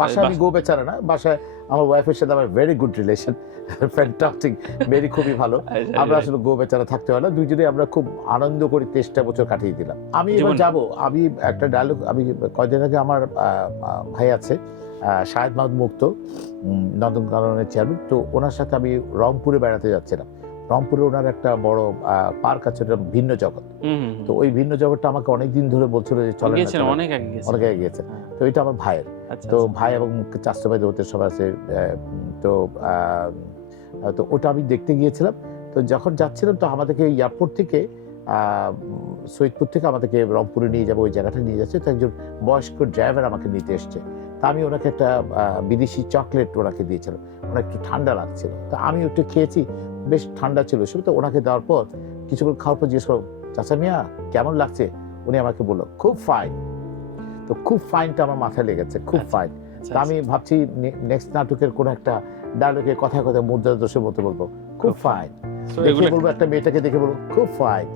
বাসায় আমি গো বেচারা না, বাসায় আমার ওয়াইফের সাথে আমার ভেরি গুড রিলেশন, ফ্যান্টাস্টিক, মেরি খুবই ভালো। আমরা আসলে গো বেচারা থাকতে হয় না, দুইজনে আমরা খুব আনন্দ করে 23টা বছর কাটিয়ে দিলাম। আমি এবার যাব, আমি একটা ডায়লগ, আমি কয়েকদিন আগে আমার ভাই আছে শাহেদ মাহমুদ মুক্ত, নন্দনকাননের চেয়ারম্যান, তো ওনার সাথে আমি রংপুরে বেড়াতে যাচ্ছিলাম। রংপুরে ওনার একটা বড় পার্ক আছে, ওটা ভিন্ন জগৎ। তো ওই ভিন্ন জগৎটা আমাকে অনেকদিন ধরে বলছিল যে চলেন, অনেক আগে গিয়েছে। তো এটা আমার ভাইয়ের, তো ভাই এবং চাচাতো ভাই ওদের সব আছে। তো তো ওটা আমি দেখতে গিয়েছিলাম। তো যখন যাচ্ছিলাম, তো আমাদেরকে এয়ারপোর্ট থেকে সৈয়দপুর থেকে আমাদেরকে রংপুরে নিয়ে যাবো, ওই জায়গাটা নিয়ে যাচ্ছে। তো একজন বয়স্ক ড্রাইভার আমাকে নিতে এসছে। তা আমি ওনাকে একটা বিদেশি চকলেট ওনাকে দিয়েছিলাম, ওনার একটু ঠান্ডা লাগছিল। তো আমি একটু খেয়েছি, বেশ ঠান্ডা ছিল সব। তো ওনাকে দেওয়ার পর কিছুক্ষণ খাওয়ার পর জিজ্ঞেস করো, চাচা মিয়া কেমন লাগছে? উনি আমাকে বললো খুব ফাইন। তো খুব ফাইনটা আমার মাথায় লেগেছে, খুব ফাইন। তা আমি ভাবছি নেক্সট নাটকের কোন একটা ডায়লগে কথায় কথায় মুদ্রা দোষের মতো বলবো খুব ফাইন, দেখে বলবো, একটা মেয়েটাকে দেখে বলবো খুব ফাইন।